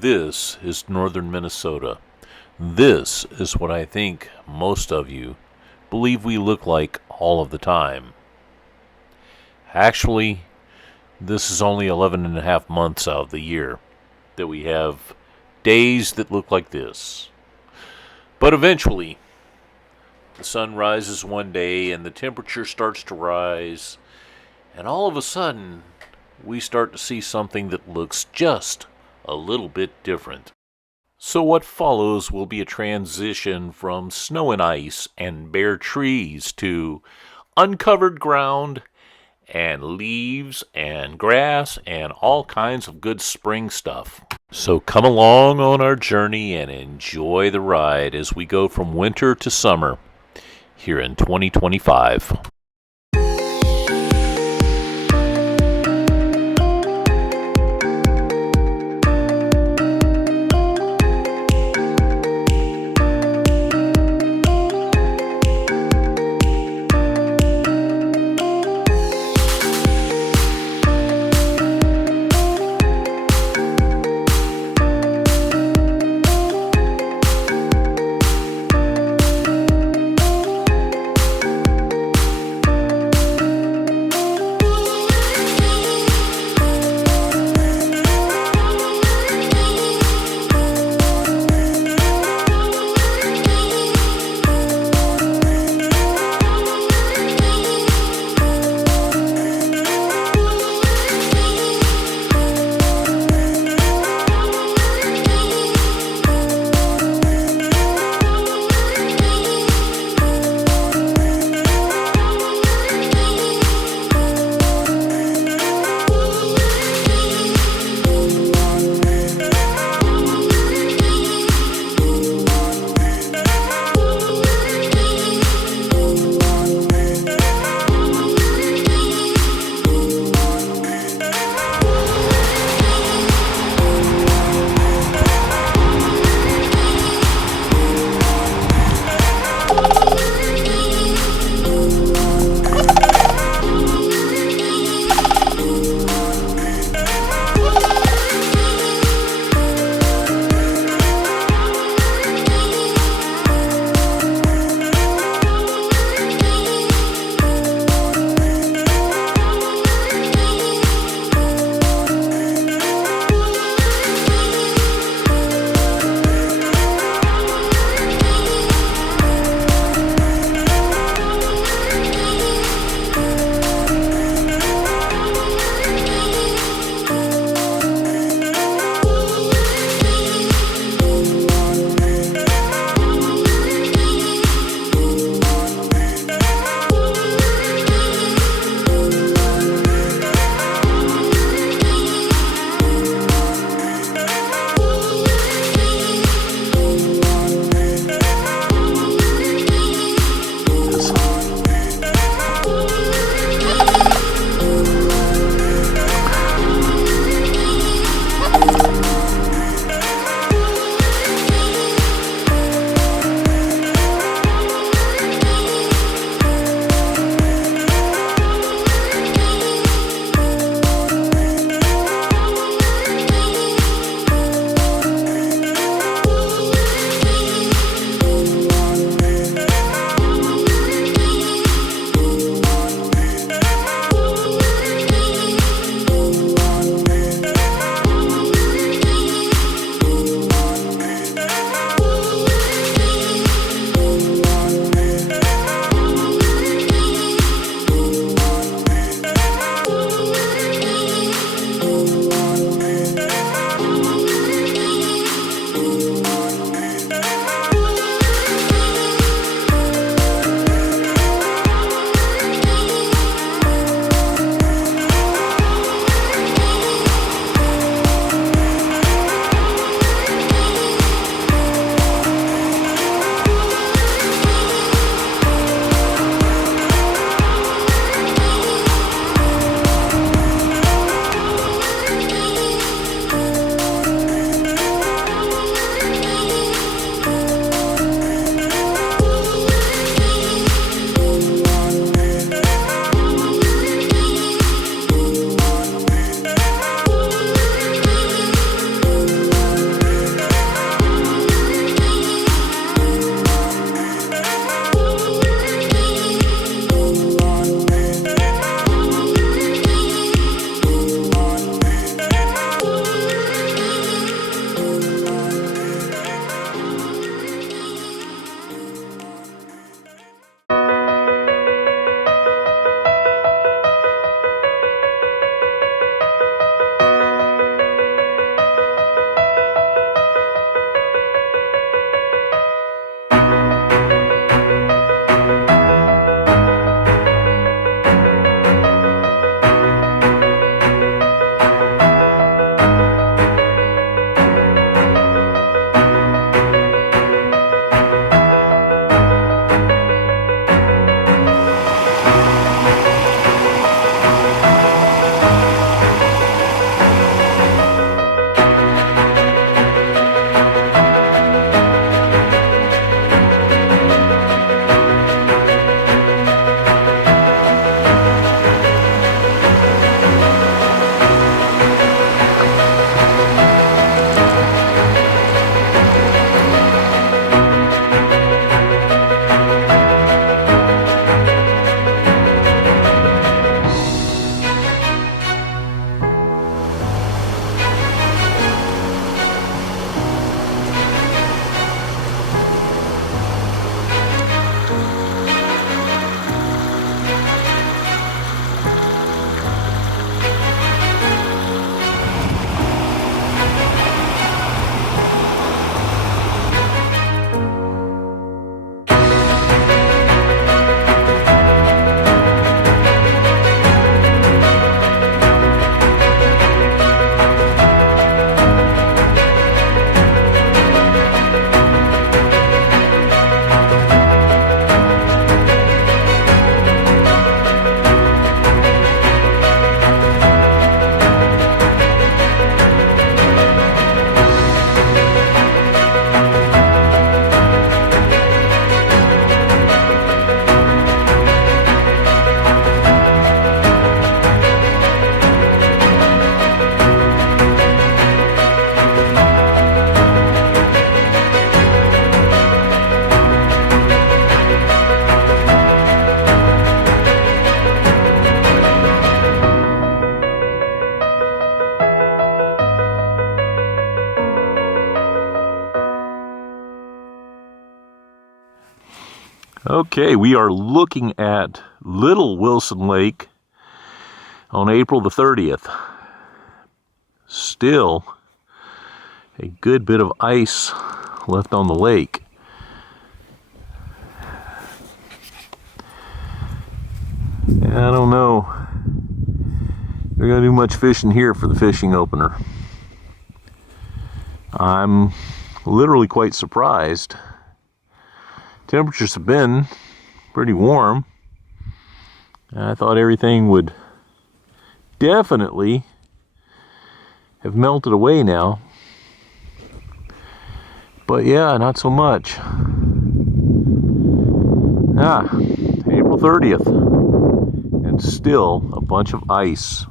This is northern Minnesota. This is what I think most of you believe we look like all of the time. Actually, this is only 11 and a half months out of the year that we have days that look like this. But eventually, the sun rises one day and the temperature starts to rise, and all of a sudden, we start to see something that looks just a little bit different. So what follows will be a transition from snow and ice and bare trees to uncovered ground and leaves and grass and all kinds of good spring stuff. So come along on our journey and enjoy the ride as we go from winter to summer here in 2025. Okay, we are looking at Little Wilson Lake on April the 30th. Still a good bit of ice left on the lake. I don't know. They're gonna do much fishing here for the fishing opener. I'm literally quite surprised. Temperatures have been pretty warm. I thought everything would definitely have melted away now. But yeah, not so much. April 30th. And still a bunch of ice.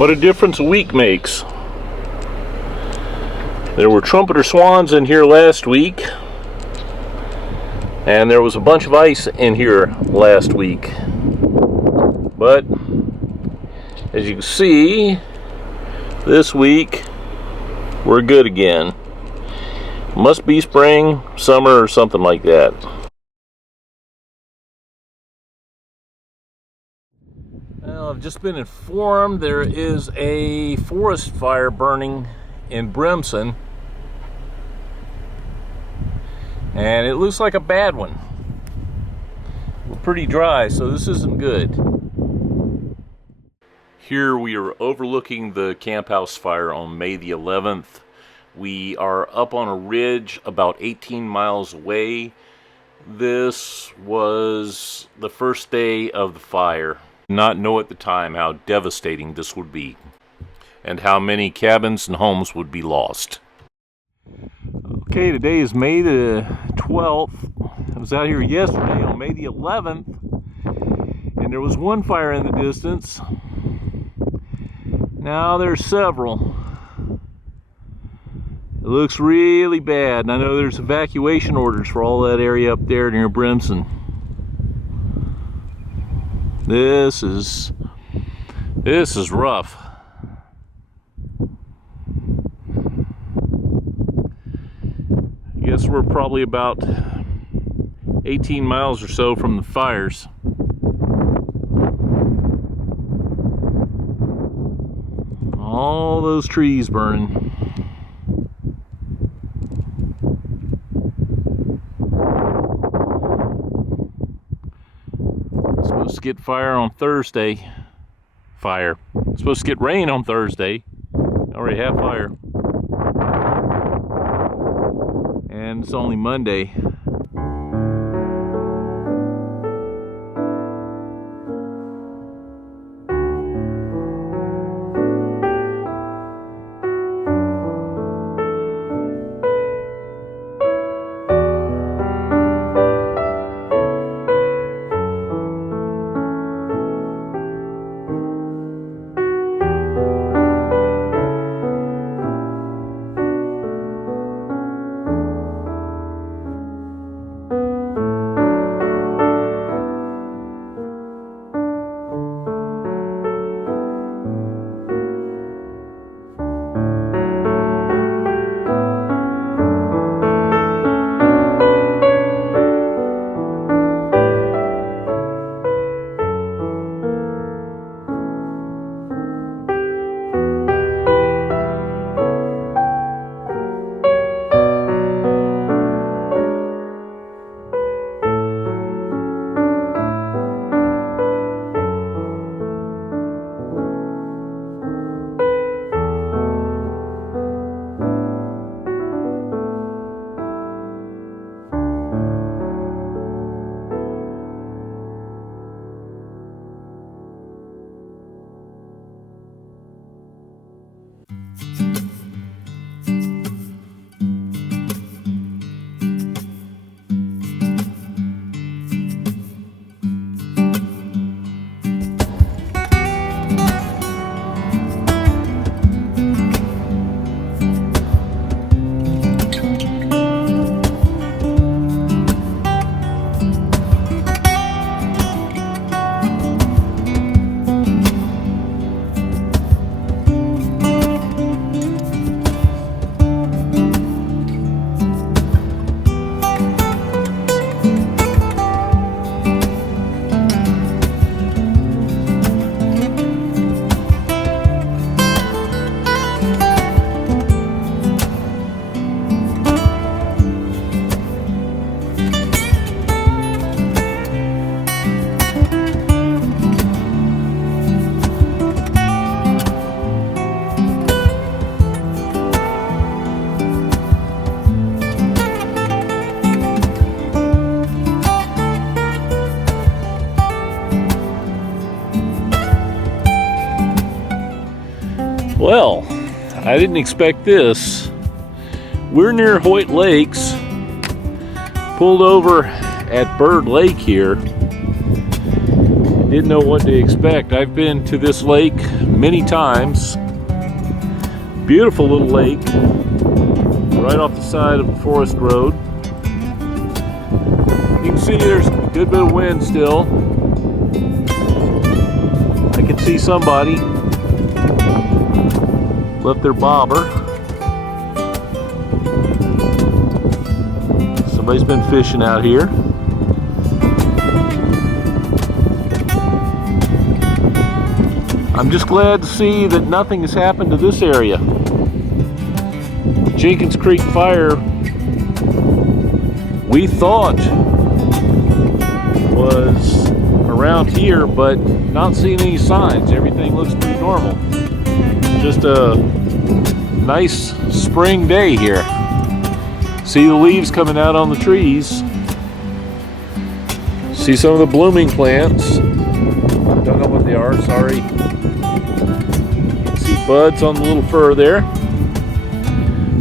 What a difference a week makes. There were trumpeter swans in here last week, and there was a bunch of ice in here last week. But as you can see, this week we're good again. Must be spring, summer, or something like that. Well, I've just been informed there is a forest fire burning in Brimson, and it looks like a bad one. We're pretty dry, so this isn't good. Here we are overlooking the camp house fire on May the 11th. We are up on a ridge about 18 miles away. This was the first day of the fire. Did not know at the time how devastating this would be and how many cabins and homes would be lost. Okay, today is May the 12th. I was out here yesterday on May the 11th, and there was one fire in the distance. Now there's several. It looks really bad, and I know there's evacuation orders for all that area up there near Brimson. This is rough. I guess we're probably about 18 miles or so from the fires. All those trees burning. Supposed to get fire on Thursday. Fire. Supposed to get rain on Thursday. Already have fire. And it's only Monday. Well, I didn't expect this. We're near Hoyt Lakes, pulled over at Bird Lake here. Didn't know what to expect. I've been to this lake many times. Beautiful little lake, right off the side of the forest road. You can see there's a good bit of wind still. I can see somebody left their bobber. Somebody's been fishing out here. I'm just glad to see that nothing has happened to this area. Jenkins Creek fire, we thought was around here, but not seeing any signs. Everything looks pretty normal. Just a nice spring day here. See the leaves coming out on the trees. See some of the blooming plants. Don't know what they are, sorry. You can see buds on the little fir there.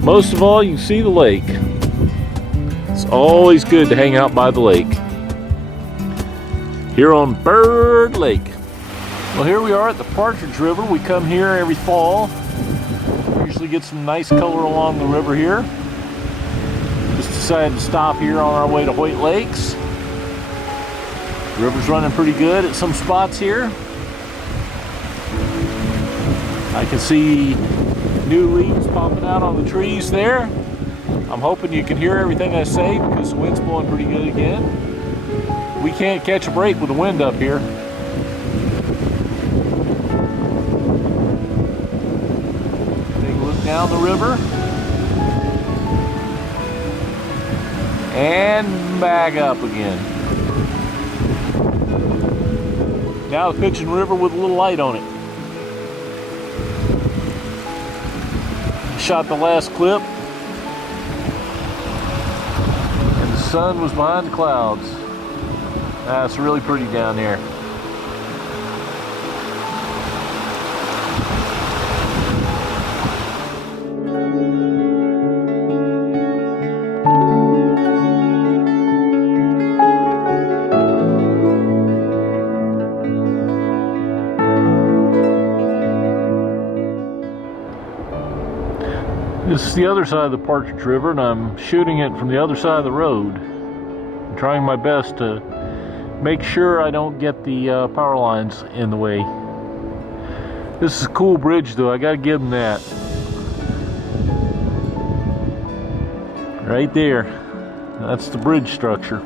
Most of all, you can see the lake. It's always good to hang out by the lake. Here on Bird Lake. Well, here we are at the Partridge River. We come here every fall. Usually get some nice color along the river here. Just decided to stop here on our way to Hoyt Lakes. The river's running pretty good at some spots here. I can see new leaves popping out on the trees there. I'm hoping you can hear everything I say because the wind's blowing pretty good again. We can't catch a break with the wind up here. Take a look down the river. And back up again. Now the Pigeon River with a little light on it. Shot the last clip. And the sun was behind the clouds. It's really pretty down here. This is the other side of the Partridge River, and I'm shooting it from the other side of the road. I'm trying my best to make sure I don't get the power lines in the way. This is a cool bridge though, I gotta give them that. Right there, that's the bridge structure.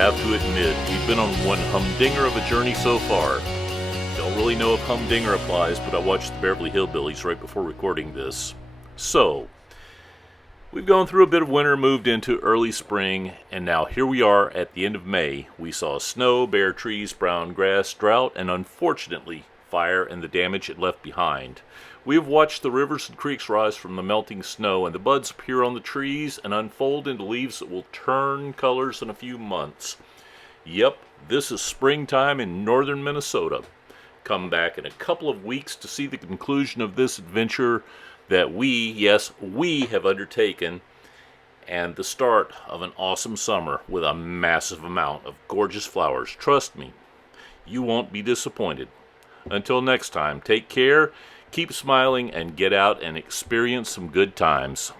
have to admit, we've been on one humdinger of a journey so far. Don't don't really know if humdinger applies, but I watched the Beverly Hillbillies right before recording this. So, we've gone through a bit of winter, moved into early spring, and now here we are at the end of May. We saw snow, bare trees, brown grass, drought, and unfortunately, fire and the damage it left behind. We have watched the rivers and creeks rise from the melting snow, and the buds appear on the trees and unfold into leaves that will turn colors in a few months. Yep, this is springtime in northern Minnesota. Come back in a couple of weeks to see the conclusion of this adventure that we have undertaken, and the start of an awesome summer with a massive amount of gorgeous flowers. Trust me, you won't be disappointed. Until next time, take care, keep smiling, and get out and experience some good times.